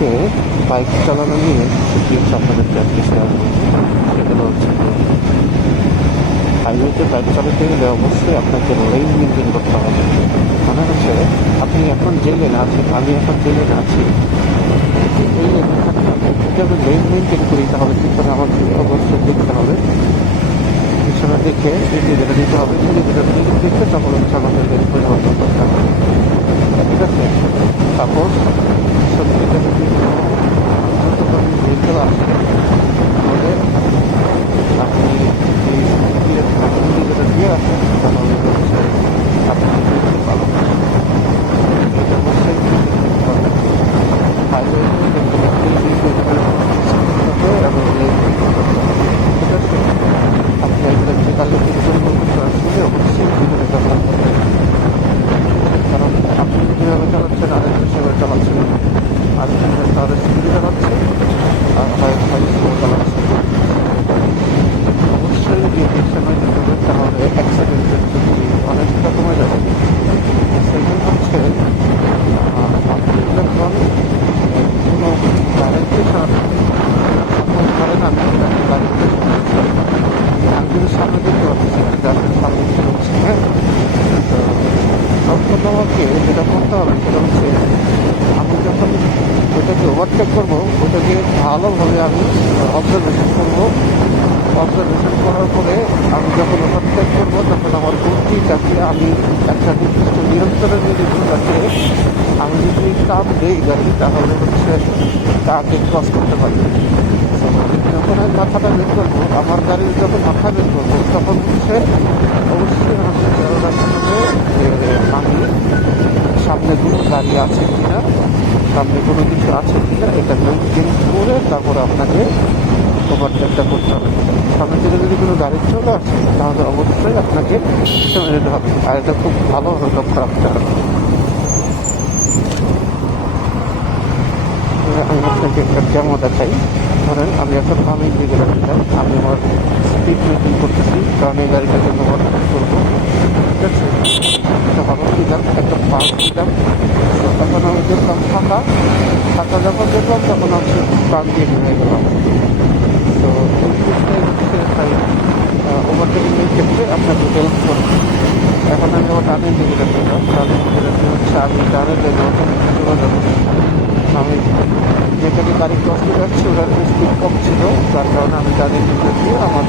আজকে বাইক চালানো নিয়ে কিছু আপনাদেরকে আজকে শেয়ার করবো। সেগুলো হচ্ছে যে হাইওয়েতে বাইক চালাতে গেলে অবশ্যই আপনাকে লেন মেনটেন করতে হবে। মানে হচ্ছে আপনি এখন যে লেনে আছেন, আমি এখন যে লেনে আছি, এই লেনে যদি আমি লেন মেনটেন করি তাহলে কিন্তু আমাকে অবশ্যই দেখতে হবে, পিছনে দেখে যেটা দিতে হবে, যেটা দেখে তখন হচ্ছে আমাদের লেন পরিবর্তন করতে হবে। ঠিক আছে, সাপোজ সত্যিটা যদি ভেহিকেল আছে তাহলে আপনি যেটা দিয়ে আসেন তাহলে হচ্ছে আপনি দেখতে পাবেন। এটা অবশ্যই হাইওয়েতে এবং ঠিক আছে, আপনি একজন যে কাজের পরিবর্তন করার জন্য অবশ্যই বিভিন্ন ব্যবহার করবেন। কারণ আপনি যেভাবে চালাচ্ছেন আরেকজন সেভাবে চালাচ্ছেন, আরেকজন তাদের স্পিডে চালাচ্ছে আর হাই স্পিডে চালাচ্ছে। অবশ্যই যে সময় দিতে হবে তাহলে অ্যাক্সিডেন্টের ঝুঁকি অনেকটা কমে যাবে। সেকেন্ড হচ্ছে আপনি যখন কোনো গাড়িতে সামনে ধরেন আমি গাড়িতে আমি কিন্তু সামনে দেখতে পাচ্ছি গাড়ির সামনে কি হচ্ছে। হ্যাঁ, তো তখন আমাকে যেটা করতে হবে সেটা হচ্ছে আমি যখন ওটাকে ওভারটেক করবো ওটাকে ভালোভাবে আমি অবজারভেশন করবো। অবজারভেশন করার পরে আমি যখন ওভারটেক করবো তখন আমার গতিটাকে আমি একটা নির্দিষ্ট নিয়ন্ত্রণের যদি রাখে আমি যদি চাপ দিই গাড়ি তাহলে হচ্ছে তাকে ক্রস করতে পারি। যখন আমি মাথাটা বের করবো, আমার গাড়ির যখন মাথা বের করবো তখন হচ্ছে অবশ্যই আমাকে খেয়াল রাখতে হবে যে আমি সামনে কোনো গাড়ি আছে কিনা, সামনে কোনো কিছু আছে কিনা, এটা মেনটেন করে তারপরে আপনাকে ওভারটেকটা করতে হবে। সামনে থেকে যদি কোনো গাড়ি চলে আসে তাহলে অবশ্যই আপনাকে থেমে যেতে হবে, আর এটা খুব ভালোভাবে লক্ষ্য রাখতে হবে। আমি আপনাকে একটা ডেমো দেখাই। ধরেন আমি এখন দিকে যাচ্ছিলাম, আমি আমার স্পিড মেনটেন করতেছি কারণ এই গাড়িটাকে আমি ওভারটেক করবো। ঠিক আছে, একটা হরন দিলাম, একটা পাম্প দিলাম, তখন আমি দেখলাম ফাঁকা ফাঁকা যখন দেখলাম তখন আমি প্রাণ দিয়ে নিয়ে গেলাম। তো এই জিনিসটাই হচ্ছে তাই ওভারটেকিংয়ের ক্ষেত্রে আপনাকে হেল্প করবে। এখন আমি আমার ডানের দিকে যাচ্ছিলাম, ডানের দিকে যাচ্ছে হচ্ছে আমি ডানের লেগে চলে যাবো। আমি যেখানে গাড়ি ক্রস করে যাচ্ছি ওটার স্পিড কম ছিল, যার কারণে আমি ডানের দিকে দিয়ে আমার